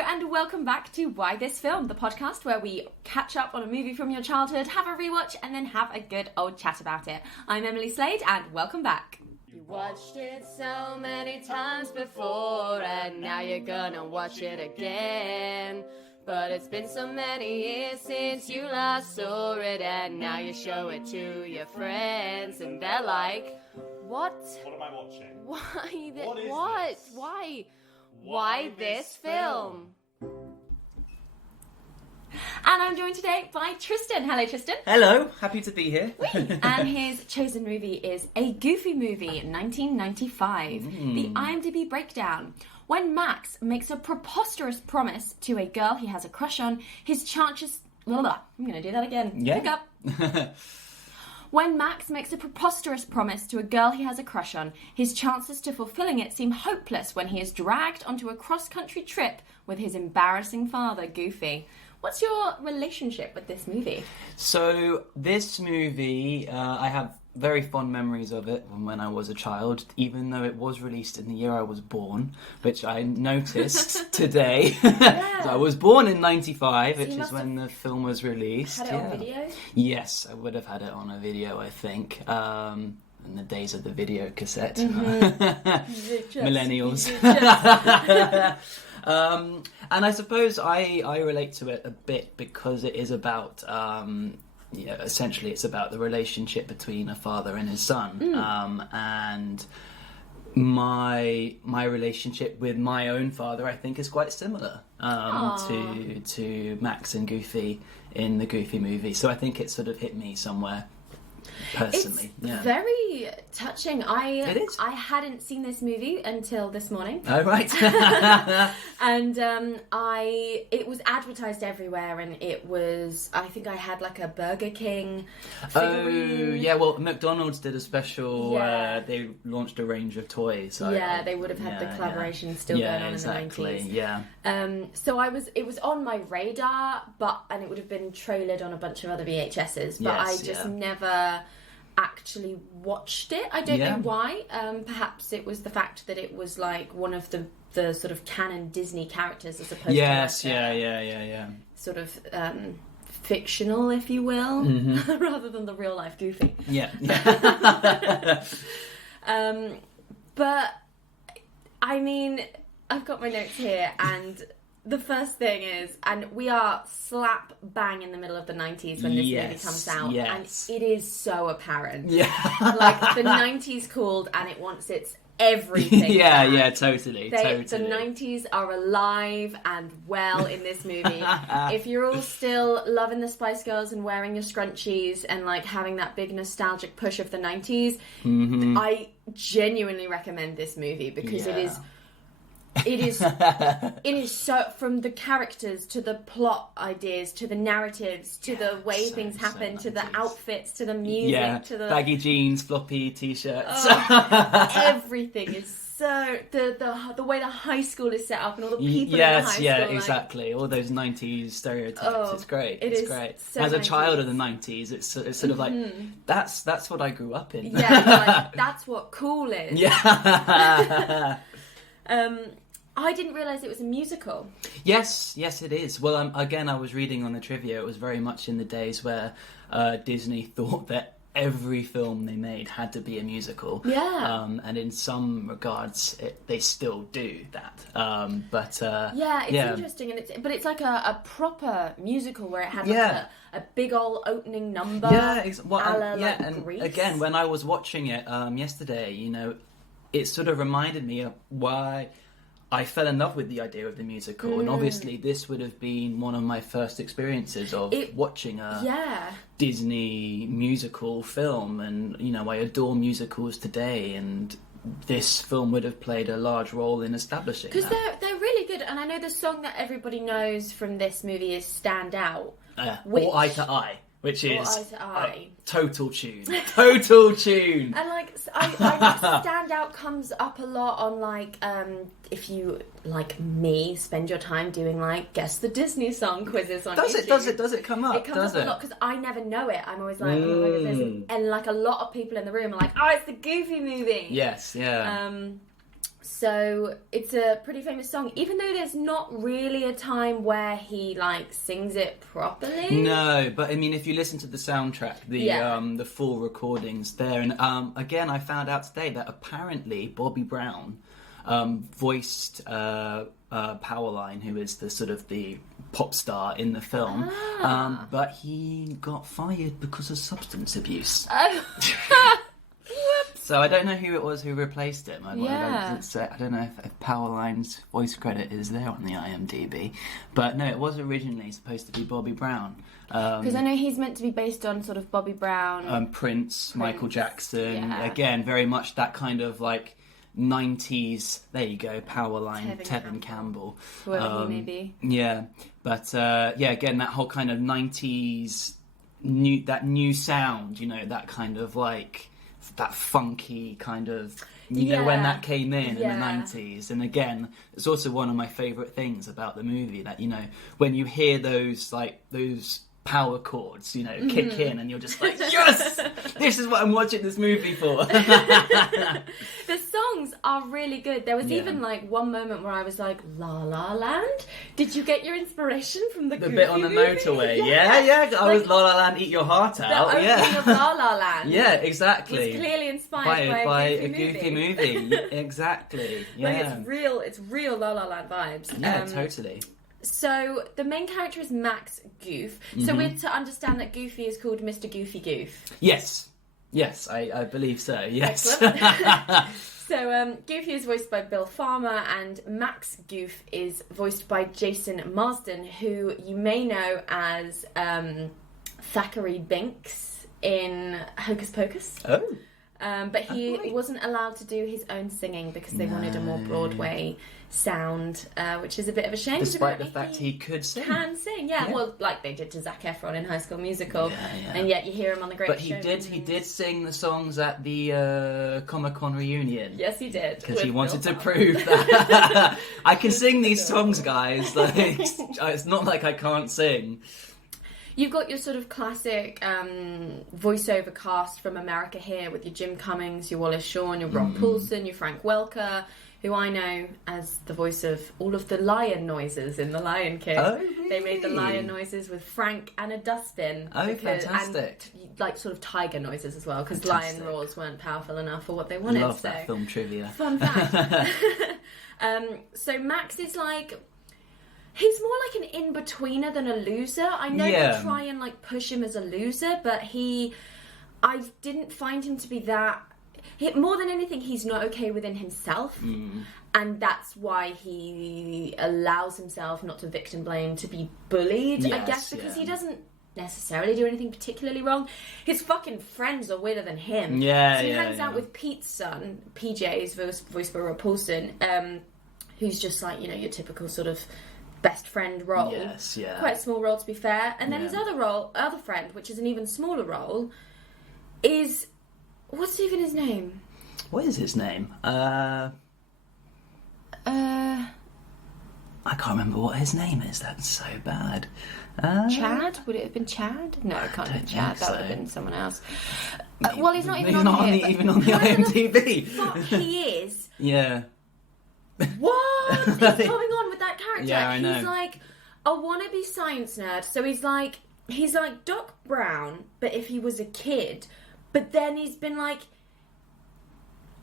and welcome back to Why This Film, the podcast where we catch up on a movie from your childhood, have a rewatch, and then have a good old chat about it. I'm Emily Slade, and welcome back. You watched it so many times before, and now you're gonna watch it again. But it's been so many years since you last saw it, and now you show it to your friends, and they're like, what? What am I watching? Why this? What is What? this? Why? Why this film? And I'm joined today by Tristan. Hello, Tristan. Hello, happy to be here. And his chosen movie is A Goofy Movie, 1995. The IMDb breakdown. When Max makes a preposterous promise to a girl he has a crush on, his chances... I'm going to do that again. Yeah. Pick up. When Max makes a preposterous promise to a girl he has a crush on, his chances to fulfilling it seem hopeless when he is dragged onto a cross-country trip with his embarrassing father, Goofy. What's your relationship with this movie? So, this movie, I have very fond memories of it from when I was a child, even though it was released in the year I was born, which I noticed today. Yeah. So I was born in 95, which you is must when the film was released. Had it on video? Yes, I would have had it on a video, I think. In the days of the video cassette. Millennials. And I suppose I relate to it a bit because it is about, essentially it's about the relationship between a father and his son. And my relationship with my own father, I think, is quite similar to Max and Goofy in the Goofy movie. So I think it sort of hit me somewhere. Personally, it's very touching. It is. I hadn't seen this movie until this morning. Oh, right. And it was advertised everywhere, and I think I had like a Burger King figurine. Oh, yeah, well, McDonald's did a special, Yeah. They launched a range of toys. They would have had the collaboration still going on exactly, in the 90s. Yeah. So it was on my radar, and it would have been trailered on a bunch of other VHSs, but I just never actually watched it. I don't know why. Perhaps it was the fact that it was like one of the sort of canon Disney characters as opposed to yeah. sort of fictional, if you will, rather than the real life Goofy. Yeah. But I mean, I've got my notes here, and the first thing is, and we are slap bang in the middle of the 90s when this movie comes out, and it is so apparent. Yeah. Like, the 90s called, and it wants its everything. Yeah, totally. The 90s are alive and well in this movie. If you're all still loving the Spice Girls and wearing your scrunchies and like having that big nostalgic push of the 90s, I genuinely recommend this movie because it is so, from the characters to the plot ideas to the narratives to the way things happen to the outfits to the music to the baggy jeans, floppy t-shirts. Everything is so the way the high school is set up and all the people in the high school. Exactly. All those 90s stereotypes. It's great. It's great. So As a 90s. Child of the 90s, it's sort of like that's what I grew up in. Yeah, you're like, that's what cool is. Yeah. I didn't realise it was a musical. Yes, it is. Well, again, I was reading on the trivia. It was very much in the days where Disney thought that every film they made had to be a musical. Yeah. And in some regards, they still do that. It's interesting, but it's like a proper musical where it had like a big old opening number. And Grease. again, when I was watching it yesterday, it sort of reminded me of why I fell in love with the idea of the musical, and obviously this would have been one of my first experiences of watching a Disney musical film, and I adore musicals today, and this film would have played a large role in establishing that. Because they're really good, and I know the song that everybody knows from this movie is Stand Out. Or Eye to Eye. Which is Eye to Eye. Total tune. Total tune. And I Stand Out comes up a lot on if you, like me, spend your time doing guess the Disney song quizzes on YouTube. Does it come up? It comes up a lot because I never know it. I'm always like, oh my goodness. And a lot of people in the room are like, oh, it's the Goofy movie. Yes, yeah. So it's a pretty famous song, even though there's not really a time where he like sings it properly. No, but I mean, if you listen to the soundtrack, the full recordings there, and again, I found out today that apparently Bobby Brown voiced Powerline, who is the sort of the pop star in the film, but he got fired because of substance abuse. So I don't know who it was who replaced him. I don't know if Powerline's voice credit is there on the IMDb. But no, it was originally supposed to be Bobby Brown. Because I know he's meant to be based on sort of Bobby Brown. Prince, Michael Jackson. Yeah. Again, very much that kind of like 90s, there you go, Powerline, Tevin Campbell. Whoever he may be. Yeah. But again, that whole kind of 90s, new sound, that kind of like... that funky kind of, know, when that came in the 90s. And again, it's also one of my favourite things about the movie, that, when you hear those power chords, kick in, and you're just like, yes! This is what I'm watching this movie for. The songs are really good. There was even like one moment where I was like, La La Land? Did you get your inspiration from the bit on the movie? motorway? Yeah. I was La La Land, Eat Your Heart Out. The opening of La La Land. Yeah, exactly. Was clearly inspired by a goofy movie. Exactly. Yeah. Like it's real La La Land vibes. Yeah, totally. So the main character is Max Goof. So we're to understand that Goofy is called Mr. Goofy Goof. Yes, I believe so. Yes. So Goofy is voiced by Bill Farmer, and Max Goof is voiced by Jason Marsden, who you may know as Thackeray Binks in Hocus Pocus. Oh. But he wasn't allowed to do his own singing because they wanted a more Broadway sound, which is a bit of a shame. Despite the fact he could sing. Can sing, yeah. Well, like they did to Zac Efron in High School Musical, and yet you hear him on The Greatest Showman. But he did sing the songs at the Comic-Con reunion. Yes, he did. Because he wanted to prove that I can sing these songs, guys. Like, it's not like I can't sing. You've got your sort of classic voiceover cast from America here with your Jim Cummings, your Wallace Shawn, your Rob Paulson, your Frank Welker, who I know as the voice of all of the lion noises in The Lion King. Oh, really? They made the lion noises with Frank and a dustbin. Oh, fantastic. And, like, sort of tiger noises as well, because lion roars weren't powerful enough for what they wanted. Love that film trivia. Fun fact. So Max is like... He's more like an in-betweener than a loser. I know they try and like push him as a loser, but I didn't find him to be that... more than anything, he's not okay within himself. And that's why he allows himself not to victim blame, to be bullied, I guess, because he doesn't necessarily do anything particularly wrong. His fucking friends are weirder than him. So he hangs out with Pete's son, PJ's voiced by Rob Paulson, who's just like, your typical sort of best friend role. Yes, yeah. Quite a small role, to be fair. And then his other friend, which is an even smaller role, is... What's even his name? What is his name? I can't remember what his name is. That's so bad. Chad? Would it have been Chad? No, it can't have been Chad. That would have been someone else. Maybe, well, he's not even on here. Even on the IMDb. Fuck, he is. Yeah. What is going on with that character? Yeah, I know. He's like a wannabe science nerd. So he's like Doc Brown, but if he was a kid. But then he's been like,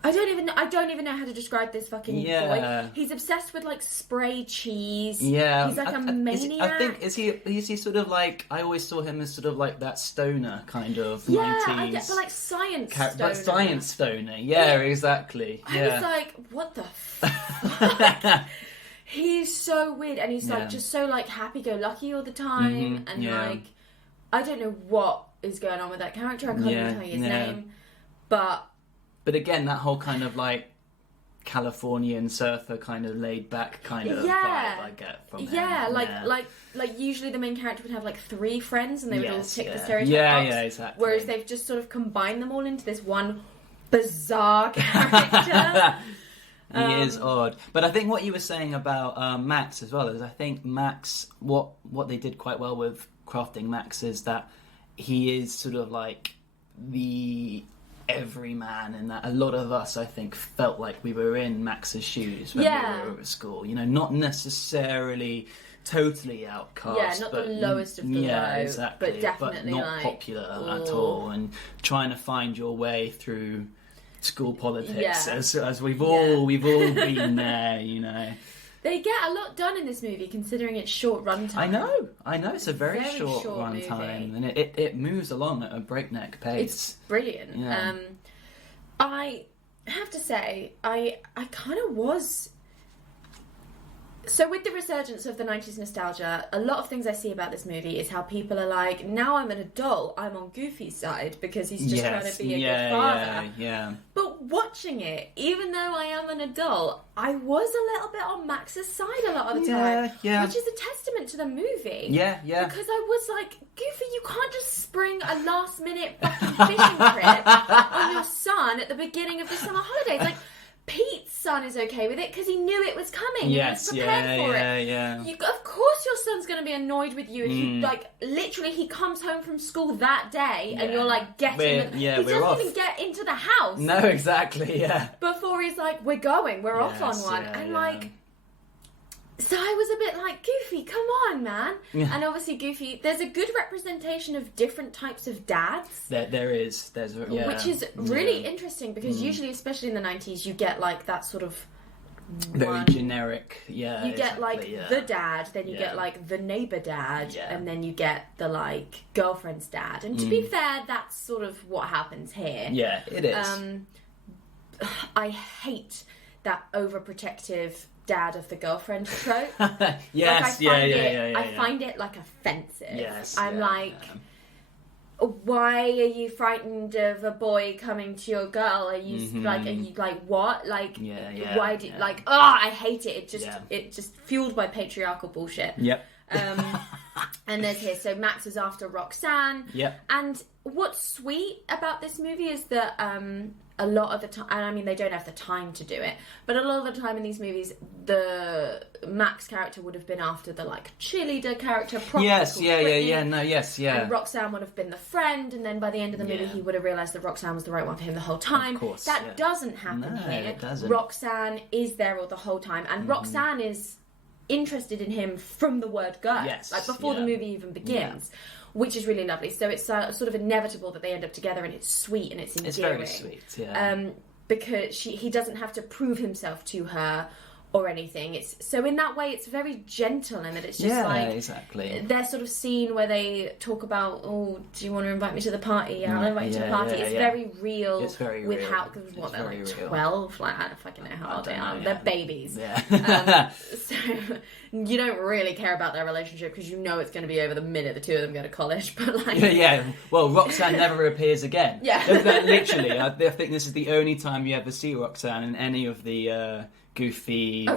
I don't even know how to describe this fucking boy. He's obsessed with like spray cheese. Yeah, he's like a maniac. Is he sort of like? I always saw him as sort of like that stoner kind of 90s. I get, but like science stoner. But science stoner. Yeah, exactly. I was like, what the fuck? He's so weird, and he's like just so like happy-go-lucky all the time, and like I don't know what is going on with that character. I can't even tell you his name, but again, that whole kind of like Californian surfer kind of laid back kind of vibe I get from him. Like usually the main character would have like 3 friends and they would all tick the stereotype box. Yeah, exactly. Whereas they've just sort of combined them all into this one bizarre character. He is odd. But I think what you were saying about Max as well is I think Max, what they did quite well with crafting Max is that he is sort of like the every man, and that a lot of us, I think, felt like we were in Max's shoes when we were at school. You know, not necessarily totally outcast. Yeah, not but, the lowest of the low, exactly, but definitely not like, popular at all, and trying to find your way through school politics, as we've all been there, you know. They get a lot done in this movie, considering its short runtime. I know. It's a very short runtime, and it moves along at a breakneck pace. It's brilliant. Yeah. I have to say, I kind of was. So with the resurgence of the 90s nostalgia, a lot of things I see about this movie is how people are like, now I'm an adult, I'm on Goofy's side because he's just trying to be a good father. Yeah. But watching it, even though I am an adult, I was a little bit on Max's side a lot of the time. Yeah. Which is a testament to the movie. Yeah. Because I was like, Goofy, you can't just spring a last minute fucking fishing trip on your son at the beginning of the summer holidays. Like, Pete's son is okay with it because he knew it was coming. Yes, and he was prepared for it. Yeah. Of course your son's going to be annoyed with you if you, like, literally he comes home from school that day and you're like, he doesn't even get into the house. No, exactly, yeah. Before he's like, we're off on one. Like, so I was a bit like, Goofy, come on, man. Yeah. And obviously Goofy, there's a good representation of different types of dads. There is. Which is really interesting because usually, especially in the 90s, you get like that sort of very generic, You get like the dad, then you get like the neighbour dad, and then you get the like girlfriend's dad. And to be fair, that's sort of what happens here. Yeah, it is. I hate that overprotective dad of the girlfriend trope. Yes, I find it like offensive. Yes, I'm why are you frightened of a boy coming to your girl? Are you like what? Like why did like I hate it. It just fueled by patriarchal bullshit. Yep. And there's here, so Max is after Roxanne. Yep. And what's sweet about this movie is that a lot of the time, and I mean they don't have the time to do it, but a lot of the time in these movies, the Max character would have been after the like cheerleader character. And Roxanne would have been the friend, and then by the end of the movie, he would have realised that Roxanne was the right one for him the whole time. Of course, that doesn't happen here. It doesn't. Roxanne is there all the whole time, and Roxanne is interested in him from the word go, like before the movie even begins. Which is really lovely. So it's sort of inevitable that they end up together, and it's sweet and it's endearing. It's very sweet, because he doesn't have to prove himself to her or anything. So in that way, it's very gentle, and that it's just exactly. Their sort of scene where they talk about, do you want to invite me to the party? Yeah, I'll invite you to the party. It's very real. It's very with real. How because what they're like 12, like I don't fucking know how old they are. Yeah. They're babies. Yeah. So you don't really care about their relationship because you know it's going to be over the minute the two of them go to college. But like, well, Roxanne never appears again. Yeah, literally. I think this is the only time you ever see Roxanne in any of the Goofy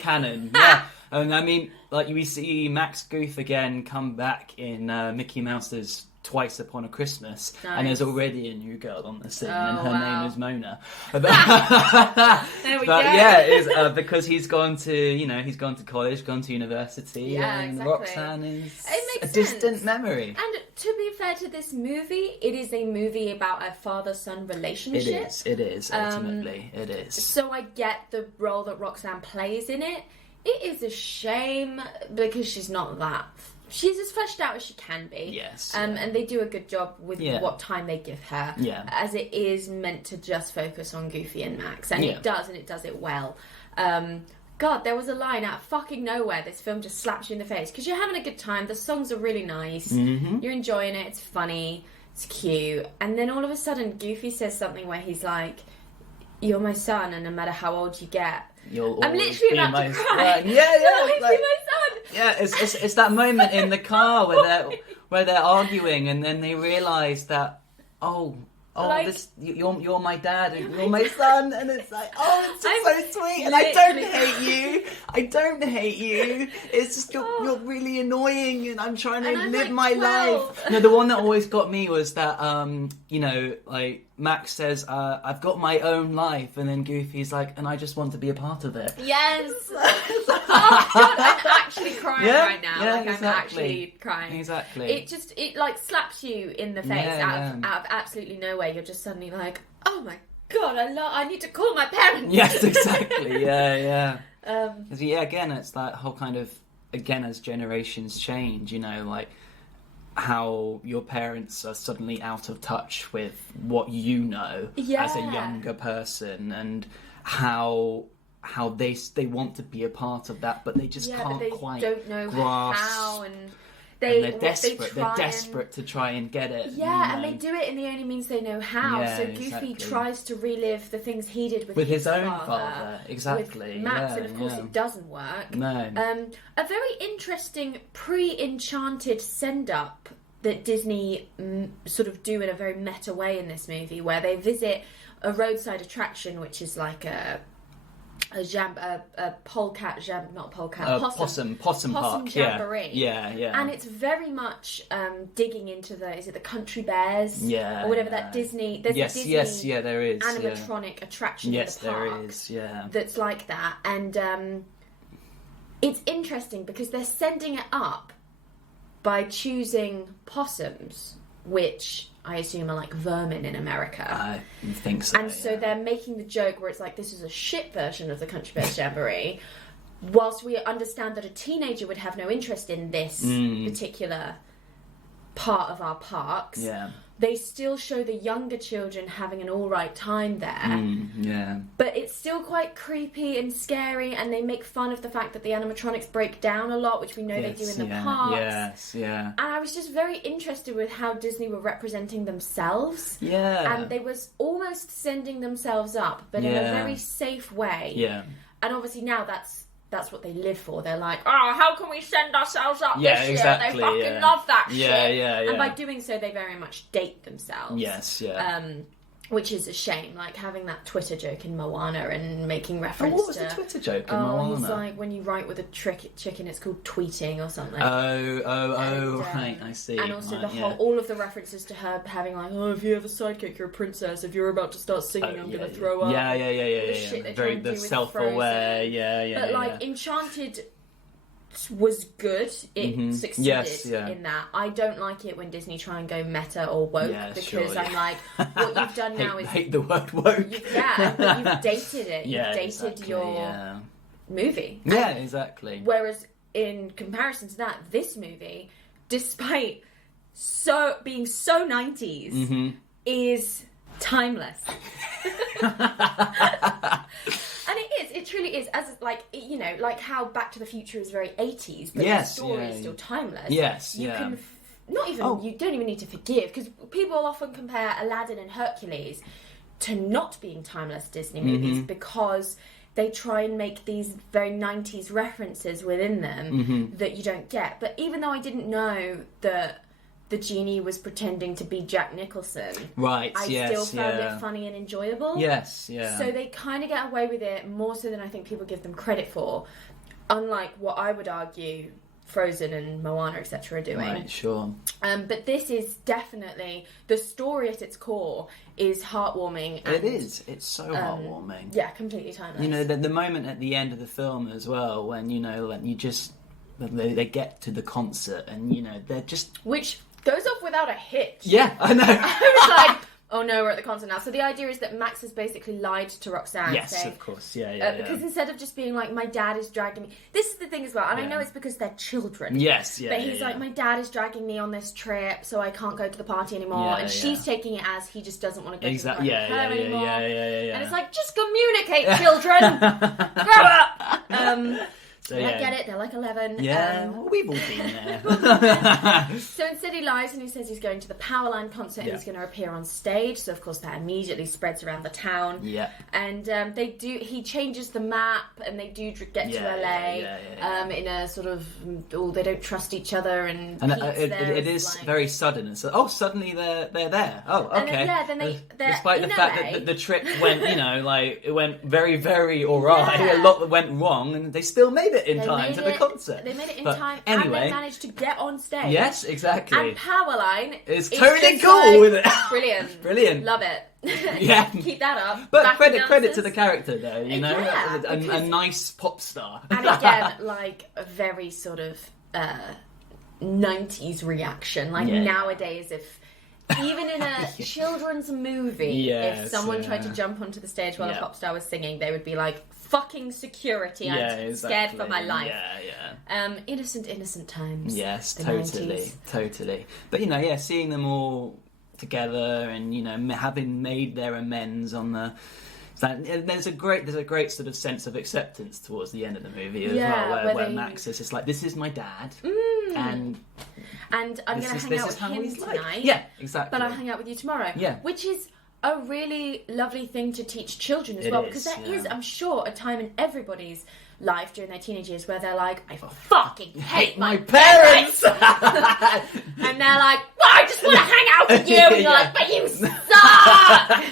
canon. Yeah. And I mean, like we see Max Goof again come back in Mickey Mouse's Twice Upon a Christmas, and there's already a new girl on the scene, and her name is Mona. There we go. Yeah, because he's gone to college, gone to university, and exactly. Roxanne is a sense. distant memory. And to be fair to this movie, it is a movie about a father-son relationship. It is, ultimately, it is. So I get the role that Roxanne plays in it. It is a shame because she's not that. She's as fleshed out as she can be. Yes. And they do a good job with what time they give her. Yeah. As it is meant to just focus on Goofy and Max. And it does, and it does it well. God, there was a line out of fucking nowhere. This film just slaps you in the face. Because you're having a good time. The songs are really nice. Mm-hmm. You're enjoying it. It's funny. It's cute. And then all of a sudden, Goofy says something where he's like, you're my son, and no matter how old you get, I'm literally about to cry. Yeah. My son. Yeah, it's that moment in the car where they're arguing, and then they realise that you're my dad and you're my son, and it's like it's just so sweet, and I don't hate you. It's just you're really annoying, and I'm trying to live my life. No, the one that always got me was that Max says, I've got my own life, and then Goofy's like, and I just want to be a part of it. Yes! Oh God, I'm actually crying right now. Yeah, like, exactly. I'm actually crying. Exactly. It like slaps you in the face out of absolutely nowhere. You're just suddenly like, oh my God, I need to call my parents. Yes, exactly. Yeah. Again, it's that whole kind of, again, as generations change, you know, like how your parents are suddenly out of touch with what you know as a younger person, and how they want to be a part of that, but they just can't quite don't know grasp how, and they're desperate. They're desperate to try and get it. Yeah, and they do it in the only means they know how. Yeah, so Goofy tries to relive the things he did with his own father. Exactly. With Max, and of course it doesn't work. No. A very interesting pre-Enchanted send-up that Disney sort of do in a very meta way in this movie, where they visit a roadside attraction, which is like a possum park, jamboree. Yeah. And it's very much digging into the country bears, or whatever that Disney. There's a Disney there is animatronic attraction in the park. There is, that's like that, and it's interesting because they're sending it up by choosing possums, which I assume are like vermin in America. I think so. And so they're making the joke where it's like, this is a shit version of the Country Bears Jamboree, whilst we understand that a teenager would have no interest in this particular part of our parks. Yeah. They still show the younger children having an alright time there. But it's still quite creepy and scary, and they make fun of the fact that the animatronics break down a lot, which we know they do in the parks. And I was just very interested with how Disney were representing themselves. And they was almost sending themselves up, but in a very safe way. And obviously now that's what they live for. They're like, oh, how can we send ourselves up this year? Exactly, they fucking love that shit. Yeah. And by doing so, they very much date themselves. Which is a shame, like having that Twitter joke in Moana and making reference to... what was the Twitter joke in Moana? He's like, when you write with a chicken, it's called tweeting or something. Right, I see. And also all of the references to her having like, oh, if you have a sidekick, you're a princess. If you're about to start singing, I'm going to throw up. Yeah. Very self-aware, But like, Enchanted was good. It succeeded in that. I don't like it when Disney try and go meta or woke, because I'm like, what you've done now is... hate the word woke. But you've dated it. You've dated your movie. Exactly. Whereas in comparison to that, this movie, despite being so 90s, is timeless. And it truly is, as like, you know, like how Back to the Future is very 80s, but the story is still timeless. You can you don't even need to forgive, because people often compare Aladdin and Hercules to not being timeless Disney movies because they try and make these very 90s references within them that you don't get. But even though I didn't know that the genie was pretending to be Jack Nicholson, I still found it funny and enjoyable. So they kind of get away with it more so than I think people give them credit for, unlike what I would argue Frozen and Moana, etc. are doing. Right, sure. But this is definitely, the story at its core is heartwarming. And, it is. It's so heartwarming. Yeah, completely timeless. You know, the moment at the end of the film as well, when, you know, like they get to the concert and, you know, they're just... Which goes off without a hitch. Yeah, I know. I was like, oh no, we're at the concert now. So the idea is that Max has basically lied to Roxanne. Yes, saying, of course. Yeah. Because instead of just being like, my dad is dragging me... This is the thing as well, and I know it's because they're children. Yes, But he's like, my dad is dragging me on this trip, so I can't go to the party anymore. And she's taking it as he just doesn't want to go to the party with her anymore. And it's like, just communicate, children! Grow up! So I get it, they're like 11. We've all been there. So instead he lies and he says he's going to the Powerline concert and he's going to appear on stage. So of course that immediately spreads around the town. And he changes the map and they do get to LA in a sort of, they don't trust each other. And it is like, very sudden. And so, suddenly they're there. Oh, okay. And then they're despite the fact that the trip went, you know, like, it went very, very alright. A lot went wrong and they still made it. it in time to the concert. They made it in But time, anyway, and they managed to get on stage. Yes, exactly. And Powerline It's is totally just cool like, with it. Brilliant. Brilliant. Love it. Yeah. Keep that up. But Backing credit to dancers. the character, though, you know? Yeah, a nice pop star. And again, like a very sort of 90s reaction. Like nowadays, if even in a children's movie, if someone tried to jump onto the stage while a pop star was singing, they would be like, fucking security, I'm scared for my life. Innocent times. Yes, the totally. 90s. Totally. But, seeing them all together and, having made their amends on the... There's a great sort of sense of acceptance towards the end of the movie as well, where Max is just like, this is my dad, and I'm going to hang out with him tonight. Yeah, exactly. But I'll hang out with you tomorrow. Yeah. Which is a really lovely thing to teach children as well, because there is, I'm sure, a time in everybody's life during their teenage years where they're like, I fucking hate my parents! And they're like, well, I just want to hang out with you! And you're like, but you suck!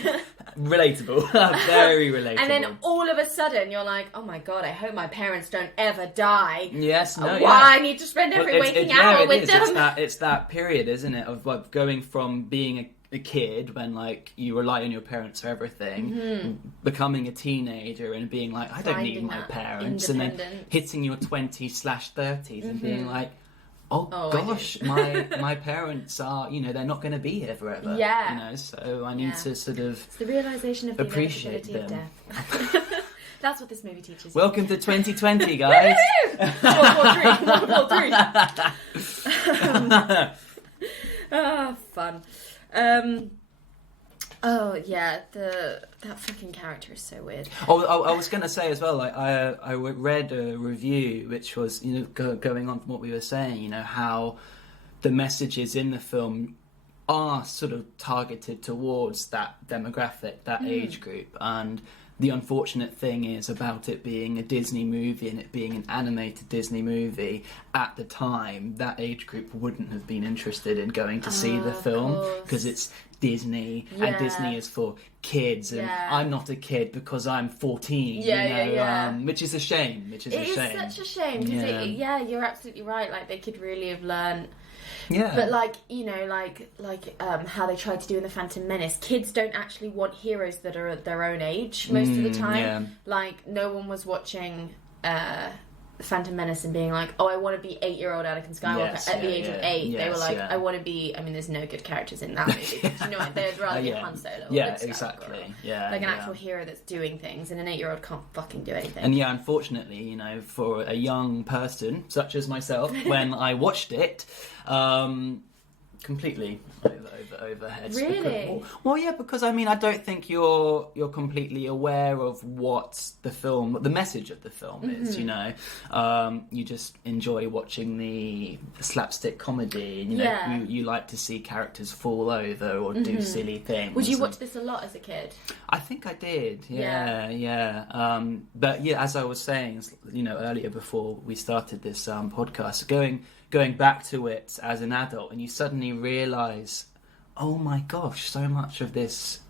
Relatable. Very relatable. And then all of a sudden you're like, oh my god, I hope my parents don't ever die. Yes, no, I need to spend every waking hour with them. It's that period, isn't it, of going from being a kid when like you rely on your parents for everything, becoming a teenager and being like, I don't need my parents, and then hitting your 20s/30s and being like, oh gosh, my parents are, they're not going to be here forever. Yeah. So I need to sort of it's the realization of the appreciate inevitability them. of death. That's what this movie teaches. Welcome to 2020, guys. World War III. Fun. That fucking character is so weird. I was going to say as well, like I read a review which was, going on from what we were saying, how the messages in the film are sort of targeted towards that demographic, that age group, and the unfortunate thing is about it being a Disney movie and it being an animated Disney movie, at the time, that age group wouldn't have been interested in going to see the film because it's Disney and Disney is for kids and I'm not a kid because I'm 14, which is a shame. It is such a shame because you're absolutely right. Like they could really have learned. Yeah. But how they tried to do in the Phantom Menace, kids don't actually want heroes that are their own age most of the time. Yeah. Like no one was watching Phantom Menace and being like, oh, I want to be 8-year-old Anakin Skywalker at the age of 8. Yes, they were like, I want to be. I mean, there's no good characters in that movie. But, they'd rather be Han Solo. Or Luke exactly. Skywalker, like an actual hero that's doing things, and an 8-year-old can't fucking do anything. And unfortunately, for a young person such as myself, when I watched it, completely over heads. Really? Because I don't think you're completely aware of what the message of the film is. You just enjoy watching the slapstick comedy. You like to see characters fall over or do silly things. Would you watch this a lot as a kid? I think I did. Yeah. But as I was saying, earlier before we started this podcast, going back to it as an adult, and you suddenly realise, oh my gosh, so much of this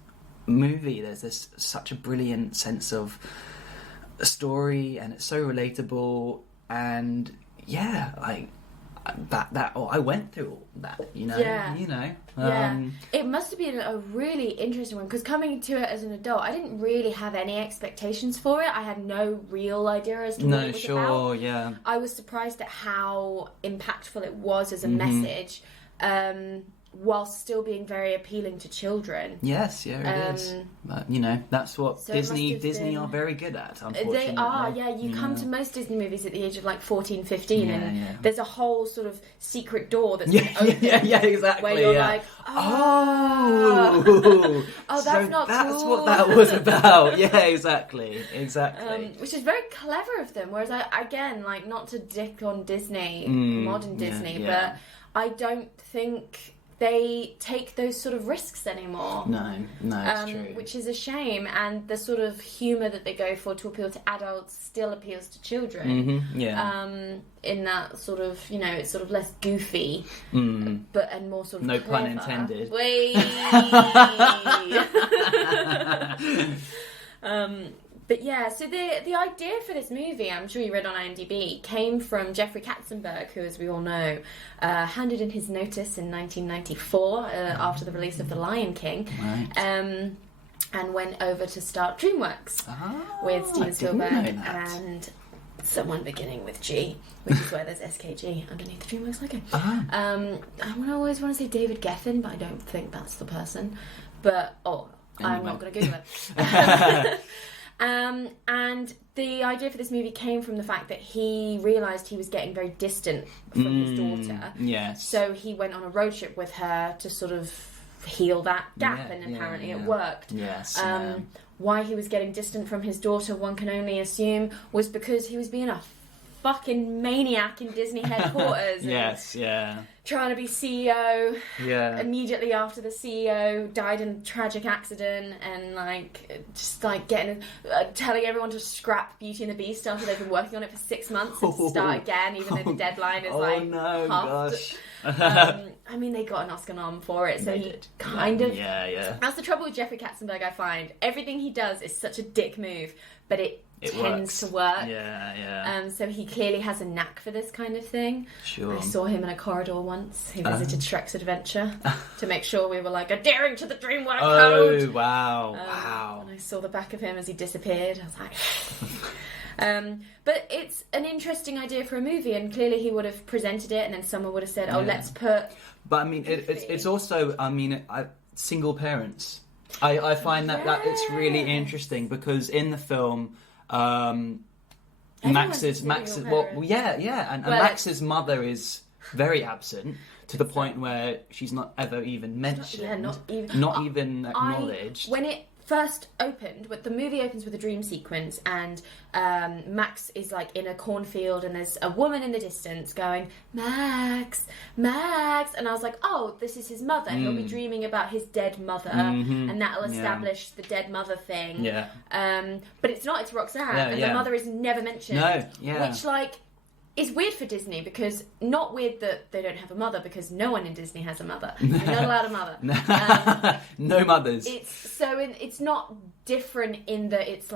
movie, there's such a brilliant sense of story, and it's so relatable, and I went through all that, It must have been a really interesting one, because coming to it as an adult, I didn't really have any expectations for it. I had no real idea as to what it was about. I was surprised at how impactful it was as a message, while still being very appealing to children. Yes, it is. But, that's what Disney are very good at, unfortunately. They are, You come to most Disney movies at the age of 14, 15, and there's a whole sort of secret door that's been opened. Exactly. Where you're like, that's that's what that was about. Yeah, exactly. Which is very clever of them. Whereas, not to dick on Disney, modern Disney, but I don't think they take those sort of risks anymore. No, it's true. Which is a shame, and the sort of humour that they go for to appeal to adults still appeals to children. In that sort of, it's sort of less goofy, but and more sort of no clever. pun intended. But yeah, so the idea for this movie, I'm sure you read on IMDb, came from Jeffrey Katzenberg, who, as we all know, handed in his notice in 1994 after the release of The Lion King, and went over to start DreamWorks with Steven Spielberg and someone beginning with G, which is where there's SKG underneath the DreamWorks logo. I always want to say David Geffen, but I don't think that's the person. But, I'm not going to Google it. And the idea for this movie came from the fact that he realised he was getting very distant from his daughter. Yes. So he went on a road trip with her to sort of heal that gap, and apparently it worked. Yes. Why he was getting distant from his daughter, one can only assume, was because he was being a fucking maniac in Disney headquarters. Trying to be CEO. Yeah. Immediately after the CEO died in a tragic accident, and just getting telling everyone to scrap Beauty and the Beast after they've been working on it for 6 months and to start again, even though the deadline is gosh. I mean, they got an Oscar nom for it, so he kind of... Yeah. That's the trouble with Jeffrey Katzenberg, I find. Everything he does is such a dick move, but it tends to work. Yeah. So he clearly has a knack for this kind of thing. Sure. I saw him in a corridor once. He visited Shrek's Adventure to make sure we were adhering to the DreamWorks code. Oh, wow. And I saw the back of him as he disappeared. I was like... but it's an interesting idea for a movie, and clearly he would have presented it, and then someone would have said, let's put... But, I mean, it's also, single parents. I find that it's really interesting, because in the film... Max's Max's mother is very absent to the point where she's not ever even mentioned, not even acknowledged. When it first opened, the movie opens with a dream sequence, and Max is in a cornfield, and there's a woman in the distance going, Max, and I was like, oh, this is his mother. He'll be dreaming about his dead mother, and that'll establish the dead mother thing. But it's not. It's Roxanne, and the mother is never mentioned. Which is weird for Disney, because not weird that they don't have a mother, because no one in Disney has a mother. You're not allowed a mother. No mothers. It's not different in that it's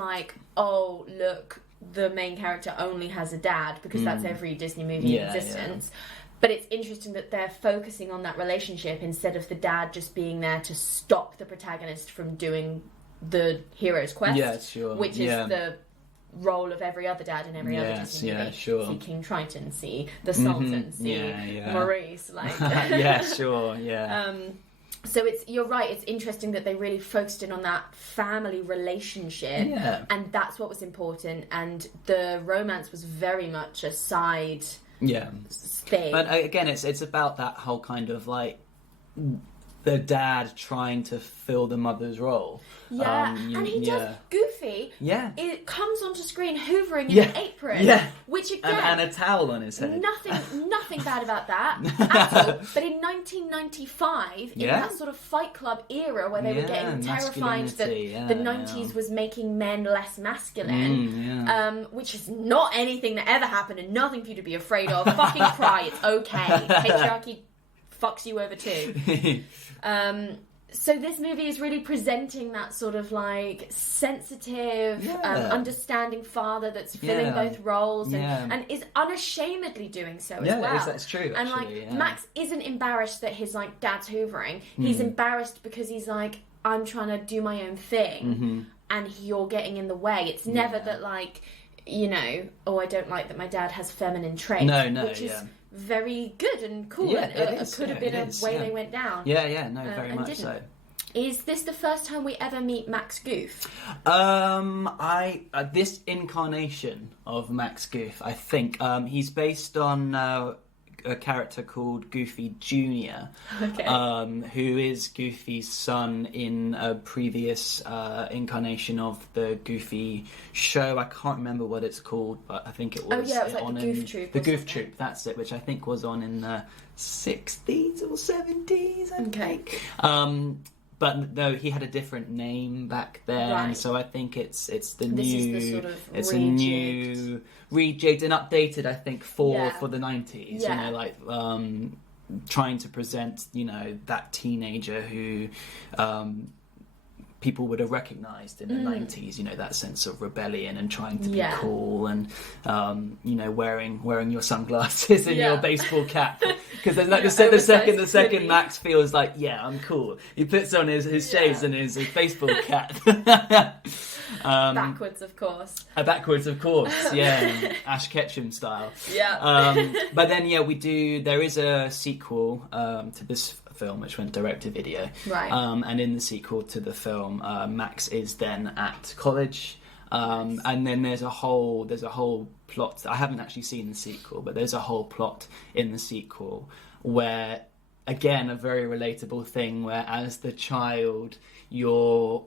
oh, look, the main character only has a dad, because that's every Disney movie in existence. But it's interesting that they're focusing on that relationship instead of the dad just being there to stop the protagonist from doing the hero's quest, which is the role of every other dad in every other Disney movie. See King Triton, see the Sultan, see Maurice, so you're right, it's interesting that they really focused in on that family relationship, and that's what was important, and the romance was very much a side thing. But again, it's about that whole kind of the dad trying to fill the mother's role. And he does. Goofy. It comes onto screen hoovering in an apron. Which again, and a towel on his head. Nothing bad about that at all. But in 1995, in that sort of Fight Club era where they were getting terrified that the 90s was making men less masculine, which is not anything that ever happened and nothing for you to be afraid of. Fucking cry. It's okay. Patriarchy fucks you over too. So this movie is really presenting that sort of sensitive, understanding father that's filling both roles and is unashamedly doing so as well. Yeah, that's true. And actually, Max isn't embarrassed that his dad's hoovering. He's embarrassed because he's I'm trying to do my own thing, and you're getting in the way. It's never that I don't like that my dad has feminine traits. Which is very good and cool, and it could have been a way they went down. Very much so. Is this the first time we ever meet Max Goof? This incarnation of Max Goof, I think, he's based on a character called Goofy Jr., who is Goofy's son in a previous incarnation of the Goofy show. I can't remember what it's called, but I think it was, it was the Goof Troop. The Goof Troop, that's it, which I think was on in the 60s or 70s, I think. But though he had a different name back then, so I think it's the new, is the sort of it's rejigged. a new rejigged and updated, I think, for the 90s. Trying to present that teenager who people would have recognised in the 90s, you know, that sense of rebellion and trying to be cool and, you know, wearing your sunglasses and your baseball cap. Because there's like the second Max feels like, I'm cool, he puts on his shades and his baseball cap. Backwards, of course. Backwards, of course, yeah. Ash Ketchum style. Yeah. But then, there is a sequel to this film which went direct to video. Right. And in the sequel to the film, Max is then at college. And then there's a whole plot. I haven't actually seen the sequel, but there's a whole plot in the sequel where, again, a very relatable thing where as the child, your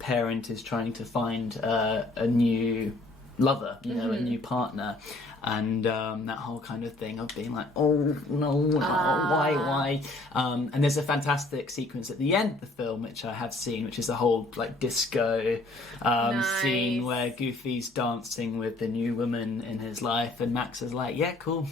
parent is trying to find a new lover, you know, a new partner, and that whole kind of thing of being like, oh no, why? And there's a fantastic sequence at the end of the film which I have seen, which is the whole like disco scene where Goofy's dancing with the new woman in his life, and Max is like, yeah, cool.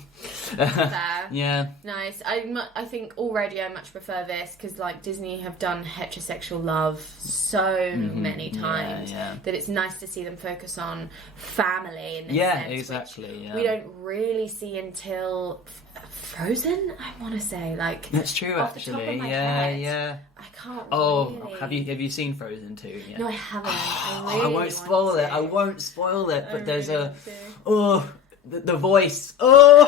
Yeah, nice. I think already I much prefer this because like Disney have done heterosexual love so many times that it's nice to see them focus on family in this sense, exactly. We don't really see until Frozen, I want to say, like that's true off actually. The top of my head, I can't. Really... have you seen Frozen 2 yet? No, I haven't. I won't spoil it. I won't spoil it. But there's the voice. Oh.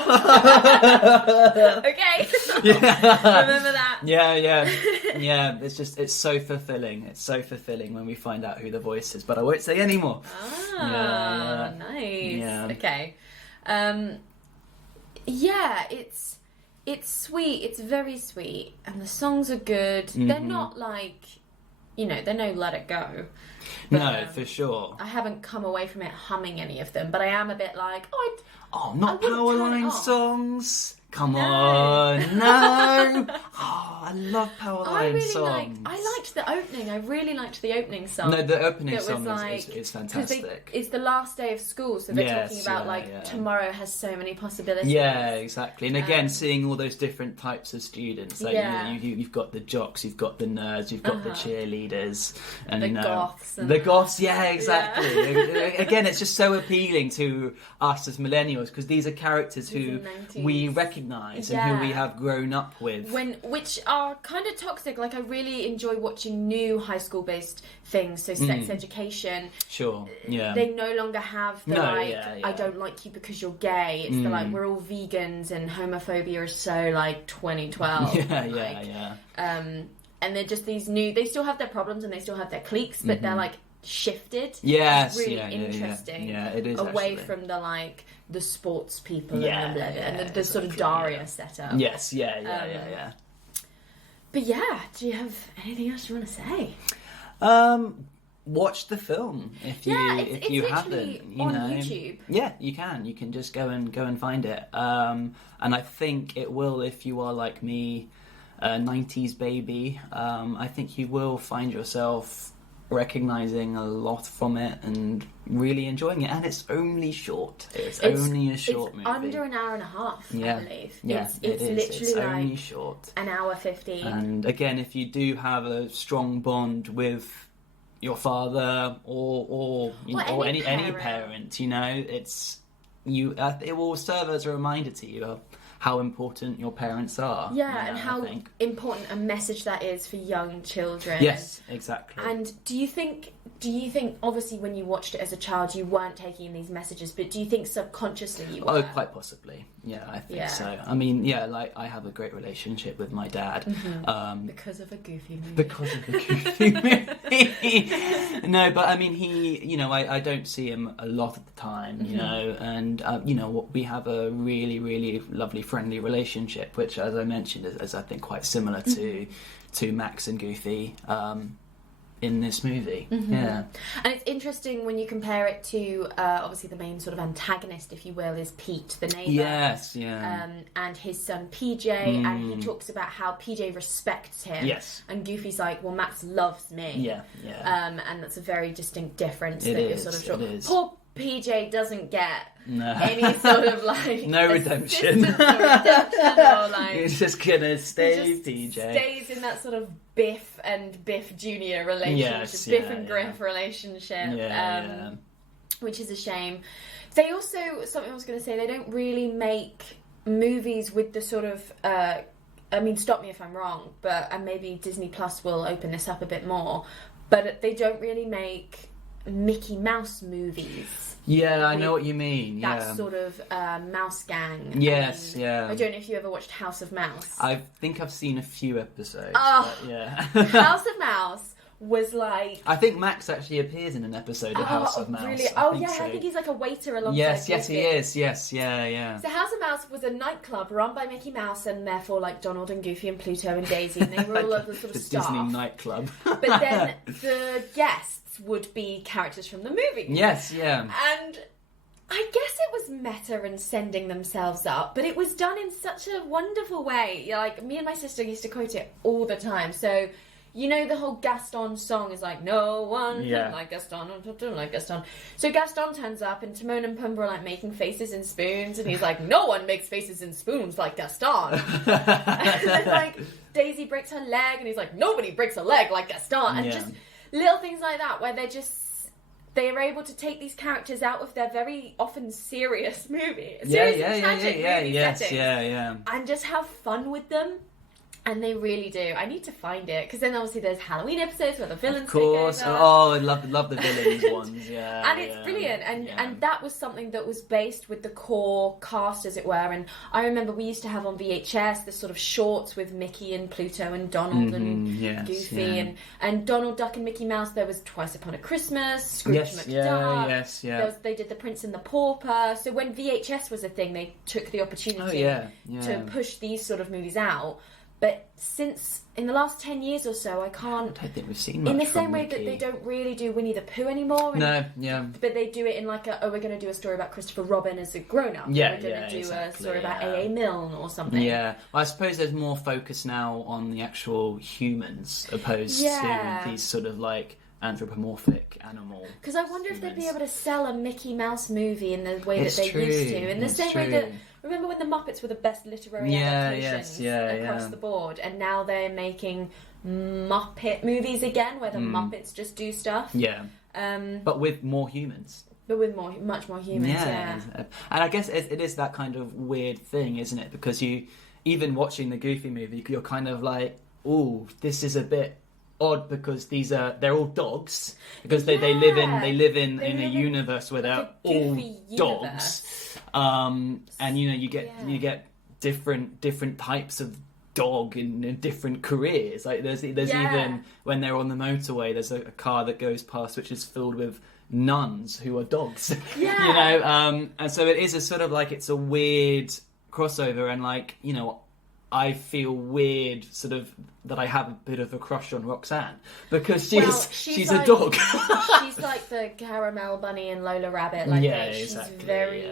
Okay. Remember that. Yeah. It's so fulfilling. It's so fulfilling when we find out who the voice is. But I won't say anymore. Nice. Yeah. Okay. It's sweet. It's very sweet, and the songs are good. They're not like, you know, they're no Let It Go. But, no, for sure. I haven't come away from it humming any of them, but I am a bit like, not Powerline songs. Come on, no! I love Powerline songs. I liked the opening. I really liked the opening song. No, the opening song like, is fantastic. It's the last day of school, so they're talking about tomorrow has so many possibilities. Yeah, exactly. And again, seeing all those different types of students. Like, you've got the jocks, you've got the nerds, you've got the cheerleaders, and the goths. The goths, exactly. Again, it's just so appealing to us as millennials because these are characters who we recognise and who we have grown up with. Which are kind of toxic. Like, I really enjoy watching new high school based things, so sex education. Sure, yeah. They no longer have the I don't like you because you're gay. It's the like, we're all vegans and homophobia is so like 2012. And they're just these new, they still have their problems and they still have their cliques, but they're like shifted. Yes, it's really interesting. Yeah, it is away actually. From the like the sports people and the sort of Daria setup. Yes, yeah. But yeah, do you have anything else you want to say? Watch the film if you haven't. On YouTube. Yeah, you can. You can just go and find it. And I think it will, if you are like me, a 90s baby. I think you will find yourself recognising a lot from it and really enjoying it, and it's only short. It's only a short movie. Under an hour and a half, I believe. Yeah, it's literally it's like only short. An hour 15. And again, if you do have a strong bond with your father or any parent, you know, it will serve as a reminder to you of how important your parents are. Yeah, and how important a message that is for young children. Yes, exactly. And do you think, obviously when you watched it as a child, you weren't taking in these messages, but do you think subconsciously you were? Oh, quite possibly. Yeah, I think so. I mean, like, I have a great relationship with my dad. Because of a Goofy movie. Because of a Goofy movie. No, but I mean, he, you know, I don't see him a lot of the time, you know, and, you know, we have a really, really lovely, friendly relationship, which, as I mentioned, is I think quite similar to Max and Goofy in this movie. Yeah. And it's interesting when you compare it to obviously the main sort of antagonist, if you will, is Pete, the neighbour. Yes, yeah. And his son PJ, and he talks about how PJ respects him. Yes. And Goofy's like, well, Max loves me. Yeah. And that's a very distinct difference. It that is, you're sort of it is. PJ doesn't get No. any sort of like No redemption. or like He's just gonna stay he just PJ. stays in that sort of Biff and Biff Jr. relationship, Yes, Biff yeah, and Griff relationship, Yeah, which is a shame. They also, something I was going to say, they don't really make movies with the sort of, I mean, stop me if I'm wrong, but and maybe Disney Plus will open this up a bit more, but they don't really make Mickey Mouse movies. Yeah, I know what you mean. That Yeah. sort of mouse gang. Yes, yeah. I don't know if you ever watched House of Mouse. I think I've seen a few episodes. Oh. But yeah. House of Mouse was like... I think Max actually appears in an episode of House of Mouse. Really? I Oh, think yeah, so. I think he's like a waiter alongside Yes, he Goofy. is. Yes, yeah. So House of Mouse was a nightclub run by Mickey Mouse and therefore like Donald and Goofy and Pluto and Daisy, and they were all of the sort of The staff. Disney nightclub. But then the guests would be characters from the movie. Yes, yeah. And I guess it was meta and sending themselves up, but it was done in such a wonderful way. Like, me and my sister used to quote it all the time. So, you know, the whole Gaston song is like, no one like Gaston, like Gaston. So Gaston turns up and Timon and Pumbaa are like making faces in spoons, and he's like, no one makes faces in spoons like Gaston. And then like Daisy breaks her leg, and he's like, nobody breaks a leg like Gaston. And just little things like that where they are able to take these characters out of their very often serious movie. Yeah. And just have fun with them. And they really do. I need to find it, because then obviously there's Halloween episodes where the villains Of course. take over. Oh, I love the villains ones. Yeah. And it's brilliant, and that was something that was based with the core cast, as it were. And I remember we used to have on VHS the sort of shorts with Mickey and Pluto and Donald and Goofy and Donald Duck and Mickey Mouse. There was Twice Upon a Christmas, Scrooge McDuck. They did The Prince and the Pauper. So when VHS was a thing, they took the opportunity to push these sort of movies out. But since, in the last 10 years or so, I don't think we've seen much in the same from way Mickey. that they don't really do Winnie the Pooh anymore. But they do it in like we're going to do a story about Christopher Robin as a grown-up. Yeah, we're going to do a story about yeah. A.A. Milne or something. Yeah, well, I suppose there's more focus now on the actual humans opposed to these sort of like anthropomorphic animal. Because I wonder if they'd be able to sell a Mickey Mouse movie in the way It's that they true. used to. In the It's same way true. that... Remember when the Muppets were the best literary adaptations across the board, and now they're making Muppet movies again, where the Muppets just do stuff. Yeah, but with more humans. But with much more humans, yeah. And I guess it is that kind of weird thing, isn't it? Because even watching the Goofy movie, you're kind of like, ooh, this is a bit odd, because they're all dogs, because they live in a universe where they're all dogs. And you get different types of dog in different careers. Like there's even when they're on the motorway, there's a car that goes past which is filled with nuns who are dogs. And so it is a sort of like, it's a weird crossover, and like, I feel weird sort of that I have a bit of a crush on Roxanne, because she's like, a dog. She's like the Caramel Bunny and Lola Rabbit. She's very...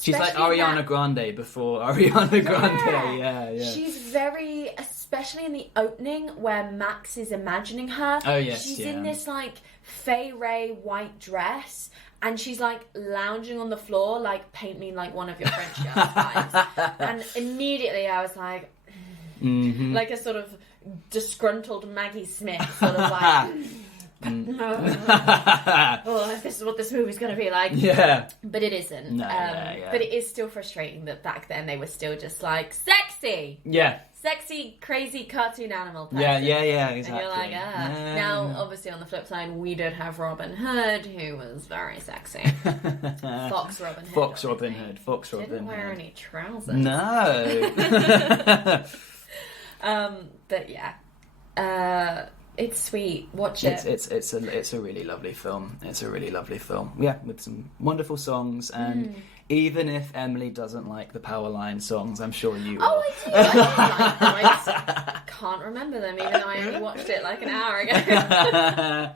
She's like Ariana Grande before Ariana Grande. Yeah. She's very, especially in the opening where Max is imagining her. Oh yes, she's in this like Fay Ray white dress, and she's like lounging on the floor, like paint me like one of your French girls vibes. And immediately I was like, like a sort of disgruntled Maggie Smith, sort of like. Oh, this is what this movie's going to be like. Yeah. But it isn't. No, But it is still frustrating that back then they were still just like, sexy! Yeah. Sexy, crazy cartoon animal person. Yeah, exactly. And you're like, Now, obviously, on the flip side, we did have Robin Hood, who was very sexy. Fox Robin Hood. Didn't wear any trousers. No. But yeah. It's sweet. Watch it. It's a really lovely film. It's a really lovely film. Yeah, with some wonderful songs, and even if Emily doesn't like the Powerline songs, I'm sure you will. Oh, I do. I do like them. I just can't remember them, even though I only watched it like an hour ago.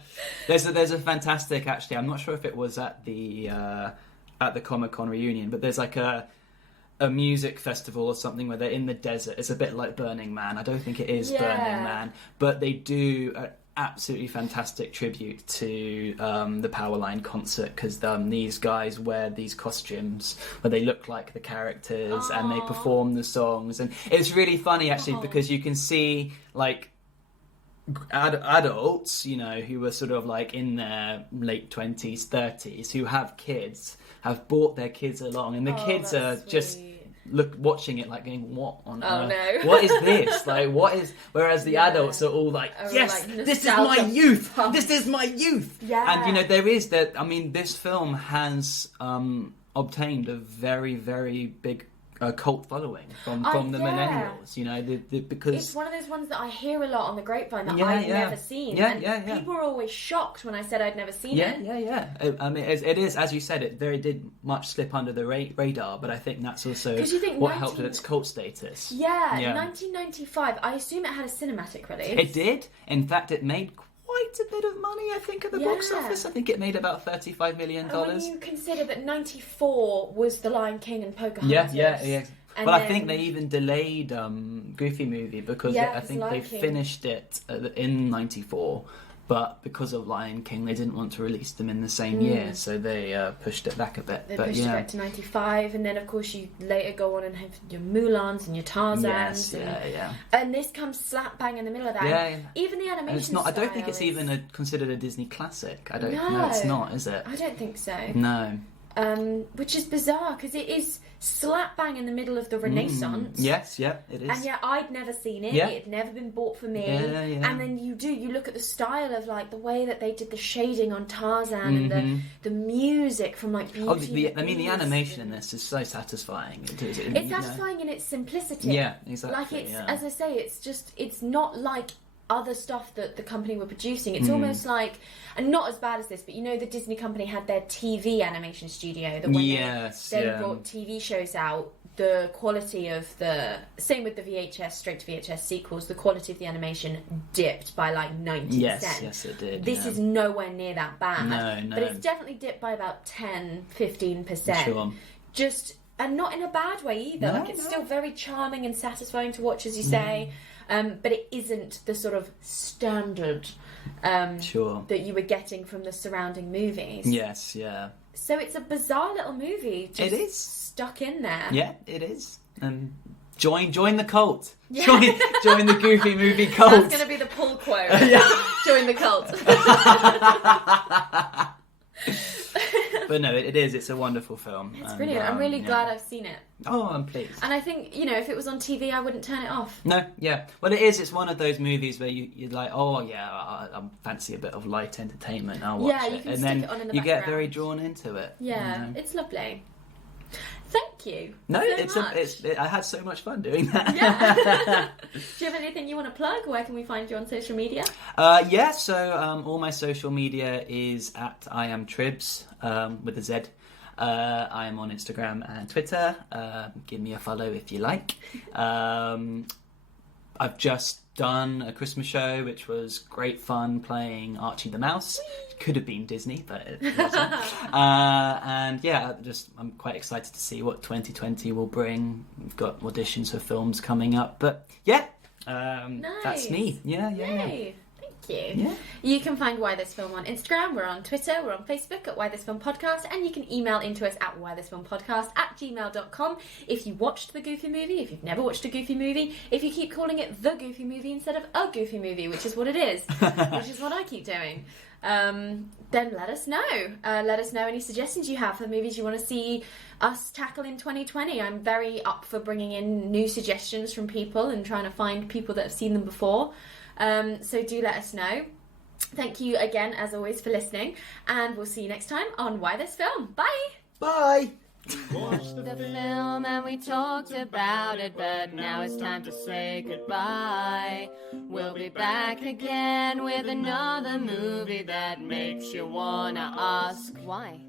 There's a fantastic, actually. I'm not sure if it was at the Comic-Con reunion, but there's like a music festival or something where they're in the desert. It's a bit like Burning Man. I don't think it is Burning Man, but they do absolutely fantastic tribute to the Powerline concert, because these guys wear these costumes where they look like the characters and they perform the songs, and it's really funny actually because you can see like adults, you know, who were sort of like in their late 20s, 30s, who have kids, have brought their kids along, and the kids are sweet. just watching it like going, what on earth? No. What is this? Like, what is? Whereas the adults are all like, yes, like, this is my youth. pumped. This is my youth. Yeah. And you know, there is that. I mean, this film has obtained a very, very big cult following from the millennials. You know, because it's one of those ones that I hear a lot on the grapevine that Yeah, I've yeah. never seen. Yeah, and yeah, yeah. people are always shocked when I said I'd never seen it. I mean, it is, as you said, it very did much slip under the radar, but I think that's also 'Cause you think what helped with its cult status. Yeah, Yeah. 1995. I assume it had a cinematic release. It did. In fact, it made quite a bit of money, I think, at the box Yeah. office. I think it made about $35 million. And when you consider that 94 was The Lion King and Pocahontas. Yeah. And Well, I then- think they even delayed Goofy Movie because Yeah, I it's think they Lion King. finished it in 94, but because of Lion King, they didn't want to release them in the same year, so they pushed it back a bit. They but pushed it back to 95, and then of course you later go on and have your Mulans and your Tarzans. yes, and, yeah. and this comes slap bang in the middle of that. Yeah, And even the animation And it's not. I don't think style it's is- even considered a Disney classic. I don't. No. No, it's not, is it? I don't think so. No. Which is bizarre because it is slap bang in the middle of the Renaissance. Yes, yeah, it is. And yet I'd never seen it. Yeah. It had never been bought for me. Yeah. And then you look at the style of like the way that they did the shading on Tarzan and the music from like Beauty Oh, and the Beast animation in and- this is so satisfying. It's satisfying in its simplicity. Yeah, exactly. Like it's, yeah. as I say, it's not like other stuff that the company were producing. Hmm. It's almost like, and not as bad as this, but you know the Disney company had their TV animation studio that when they brought TV shows out, the quality of the, same with the VHS, straight to VHS sequels, the quality of the animation dipped by like 90%. Yes, it did. This is nowhere near that bad. No. But it's definitely dipped by about 10-15%. Sure. Just, and not in a bad way either. No, like it's still very charming and satisfying to watch, as you say. But it isn't the sort of standard Sure. that you were getting from the surrounding movies. Yes, yeah. So it's a bizarre little movie. Just It is. stuck in there. Yeah, it is. Join the cult. Yeah. Join the Goofy movie cult. That's going to be the pull quote. Join the cult. But no, it is. It's a wonderful film. It's brilliant. I'm really glad I've seen it. Oh, I'm pleased. And I think, you know, if it was on TV, I wouldn't turn it off. No, yeah. Well, it is. It's one of those movies where you're like, oh, yeah, I fancy a bit of light entertainment. I'll watch Yeah, you it. can And stick then it on in the you get background. very drawn into it. Yeah, you know? it's lovely. Thank you. No, so much. I had so much fun doing that. Yeah. Do you have anything you want to plug? Where can we find you on social media? So all my social media is at I am Tribs with a Z. I am on Instagram and Twitter. Give me a follow if you like. I've just done a Christmas show, which was great fun playing Archie the Mouse. Could have been Disney, but it wasn't. And yeah, I'm quite excited to see what 2020 will bring. We've got auditions for films coming up, but yeah, that's me. Yeah. Yay. Thank you. Yeah. You can find Why This Film on Instagram, we're on Twitter, we're on Facebook at Why This Film Podcast, and you can email into us at whythisfilmpodcast@gmail.com if you watched the Goofy movie, if you've never watched a Goofy movie, if you keep calling it the Goofy movie instead of a Goofy movie, which is what it is, which is what I keep doing. Then let us know. Let us know any suggestions you have for movies you want to see us tackle in 2020. I'm very up for bringing in new suggestions from people and trying to find people that have seen them before. So do let us know. Thank you again, as always, for listening, and we'll see you next time on Why This Film. Bye! Bye. Watch The film and we talked about it, but now it's time to say goodbye. We'll be back again with another movie that makes you wanna ask why.